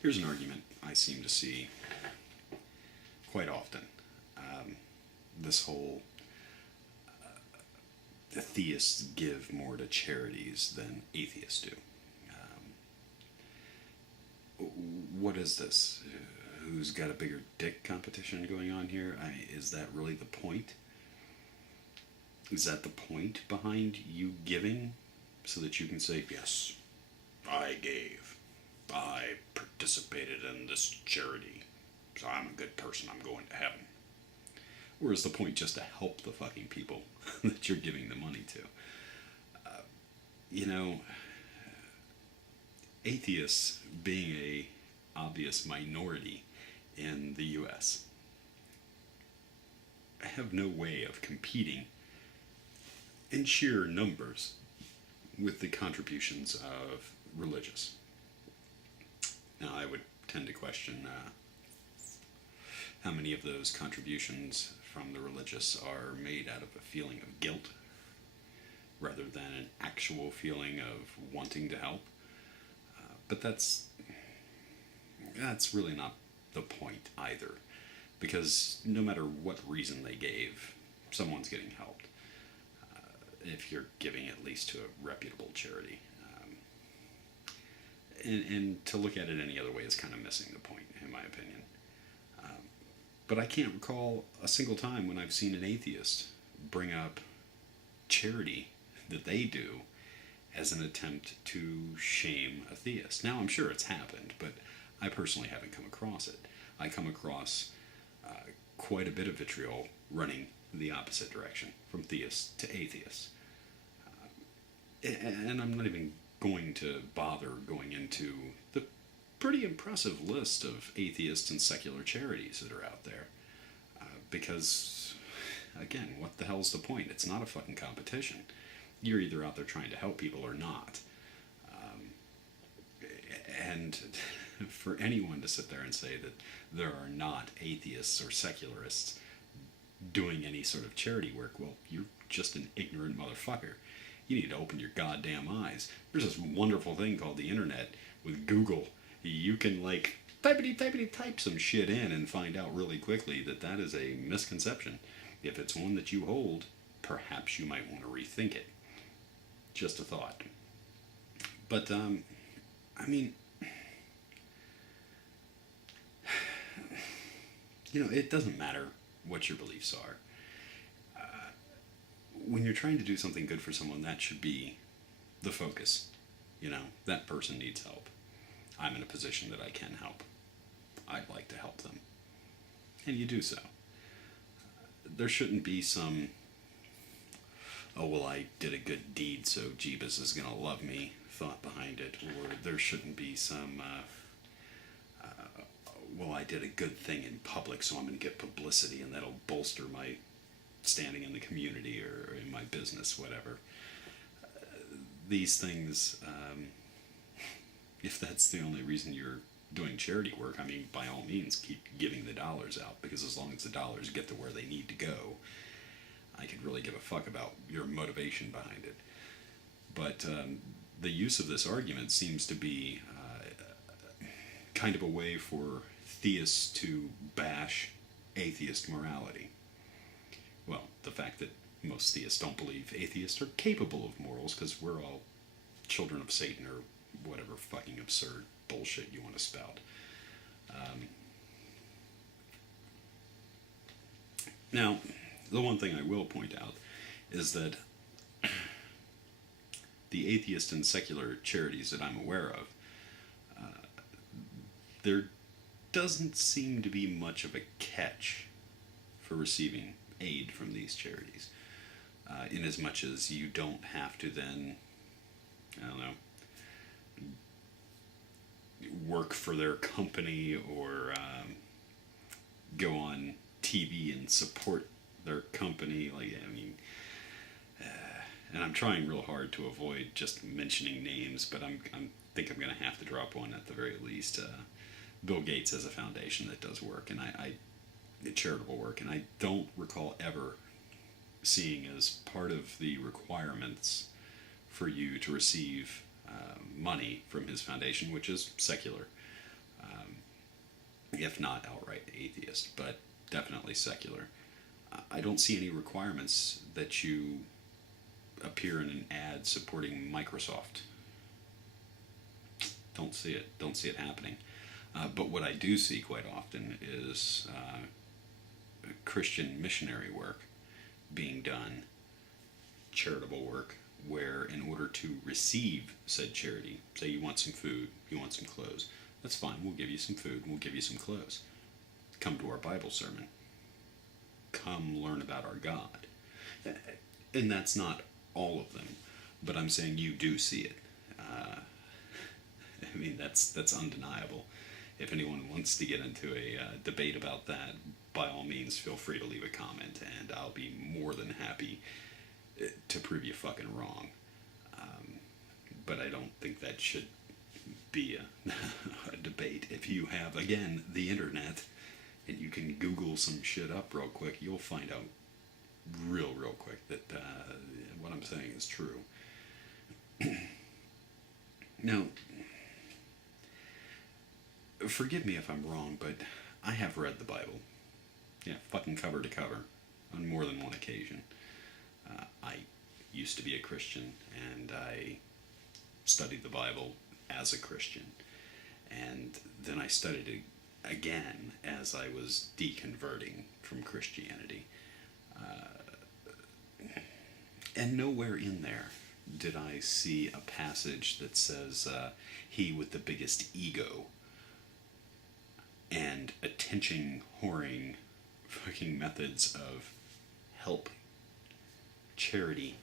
Here's an argument I seem to see quite often. This whole the theists give more to charities than atheists do. What is this? Who's got a bigger dick competition going on here? Is that really the point? Is that the point behind you giving? So that you can say, yes, I gave. I participated in this charity. So I'm a good person. I'm going to heaven. Or is the point just to help the fucking people that you're giving the money to? You know, atheists being a obvious minority in the US have no way of competing in sheer numbers with the contributions of religious. Now, I would tend to question how many of those contributions from the religious are made out of a feeling of guilt rather than an actual feeling of wanting to help. But that's really not the point either, because no matter what reason they gave, someone's getting helped. If you're giving at least to a reputable charity. And to look at it any other way is kind of missing the point, in my opinion. But I can't recall a single time when I've seen an atheist bring up charity that they do as an attempt to shame a theist. Now, I'm sure it's happened, but I personally haven't come across it. I come across quite a bit of vitriol running the opposite direction, from theists to atheists. And I'm not even going to bother going into the pretty impressive list of atheist and secular charities that are out there. Because, again, what the hell's the point? It's not a fucking competition. You're either out there trying to help people or not. And for anyone to sit there and say that there are not atheists or secularists doing any sort of charity work, well, you're just an ignorant motherfucker. You need to open your goddamn eyes. There's this wonderful thing called the internet with Google. You can, like, type some shit in and find out really quickly that that is a misconception. If it's one that you hold, perhaps you might want to rethink it. Just a thought. But, I mean, you know, it doesn't matter what your beliefs are. When you're trying to do something good for someone, that should be the focus. You know, that person needs help. I'm in a position that I can help. I'd like to help them. And you do so. There shouldn't be some, oh, well, I did a good deed, so Jeebus is going to love me thought behind it. Or there shouldn't be some, well, I did a good thing in public, so I'm going to get publicity, and that'll bolster my standing in the community or in my business, whatever. These things, if that's the only reason you're doing charity work, I mean, by all means, keep giving the dollars out, because as long as the dollars get to where they need to go, I could really give a fuck about your motivation behind it. But the use of this argument seems to be kind of a way for theists to bash atheist morality. Well, the fact that most theists don't believe atheists are capable of morals, because we're all children of Satan or whatever fucking absurd bullshit you want to spout. Now, the one thing I will point out is that the atheist and secular charities that I'm aware of, there doesn't seem to be much of a catch for receiving aid from these charities, in as much as you don't have to then, I don't know, work for their company or go on TV and support their company. Like, I mean, and I'm trying real hard to avoid just mentioning names, but I think I'm going to have to drop one at the very least. Bill Gates has a foundation that does work, and I charitable work, and I don't recall ever seeing as part of the requirements for you to receive money from his foundation, which is secular, if not outright atheist, but definitely secular. I don't see any requirements that you appear in an ad supporting Microsoft. Don't see it. Don't see it happening. But what I do see quite often is Christian missionary work being done, charitable work, where in order to receive said charity, say you want some food, you want some clothes, that's fine, we'll give you some food, we'll give you some clothes. Come to our Bible sermon. Come learn about our God. And that's not all of them, but I'm saying you do see it. I mean, that's undeniable. If anyone wants to get into a debate about that, by all means, feel free to leave a comment, and I'll be more than happy to prove you fucking wrong. But I don't think that should be a debate. If you have, again, the internet, and you can Google some shit up real quick, you'll find out real quick that what I'm saying is true. Now, forgive me if I'm wrong, but I have read the Bible. Yeah, fucking cover to cover, on more than one occasion. I used to be a Christian, and I studied the Bible as a Christian. And then I studied it again as I was deconverting from Christianity. And nowhere in there did I see a passage that says, he with the biggest ego and attention whoring fucking methods of help, charity,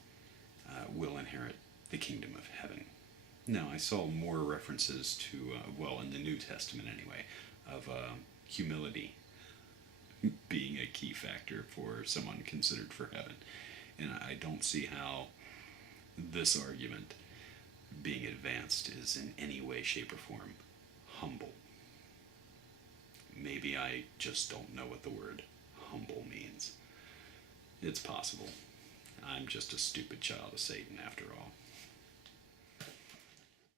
will inherit the kingdom of heaven. No, I saw more references to, well, in the New Testament anyway, of humility being a key factor for someone considered for heaven. And I don't see how this argument being advanced is in any way, shape, or form humble. Maybe I just don't know what the word humble means. It's possible. I'm just a stupid child of Satan after all.